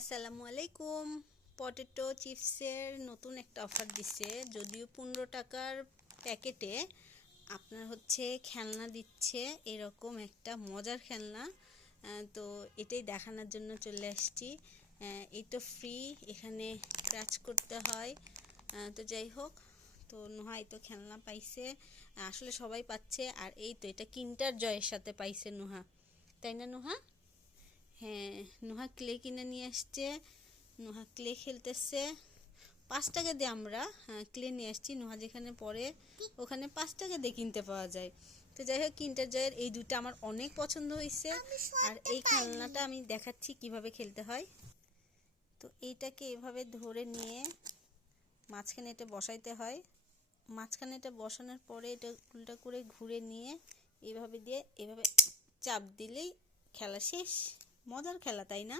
আসসালামু আলাইকুম। পটেটো চিপসের নতুন একটা অফার দিচ্ছে, যদিও 15 টাকার প্যাকেটে আপনার হচ্ছে খেলনা দিচ্ছে, এরকম একটা মজার খেলনা। তো এটাই দেখানোর জন্য চলে আসছি। এইটা ফ্রি, এখানে ক্র্যাচ করতে হয়। তো যাই হোক, তো নুহা এই তো খেলনা পাইছে, আসলে সবাই পাচ্ছে। আর এই তো এটা কিন্ডার জয়ের সাথে পাইছে নুহা, তাই না নুহা? হ্যাঁ, নুহা ক্লে কিনে নিয়ে আসছে। নুহা ক্লে খেলতেছে। 5 টাকা দিয়ে আমরা ক্লে নিয়ে আসছি। নুহা যেখানে পড়ে ওখানে 5 টাকা দিয়ে কিনতে পাওয়া যায়। তো যাই হোক, কিন্ডার জয়ের এই দুটো আমার অনেক পছন্দ হয়েছে। আর এই খেলনাটা আমি দেখাচ্ছি কিভাবে খেলতে হয়। তো এইটাকে এভাবে ধরে নিয়ে মাঝখানে এটা বসাইতে হয়। মাঝখানে এটা বসানোর পরে এটা উল্টা করে ঘুরে নিয়ে এইভাবে দিয়ে এভাবে চাপ দিলেই খেলা শেষ। মজার খেলা, তাই না?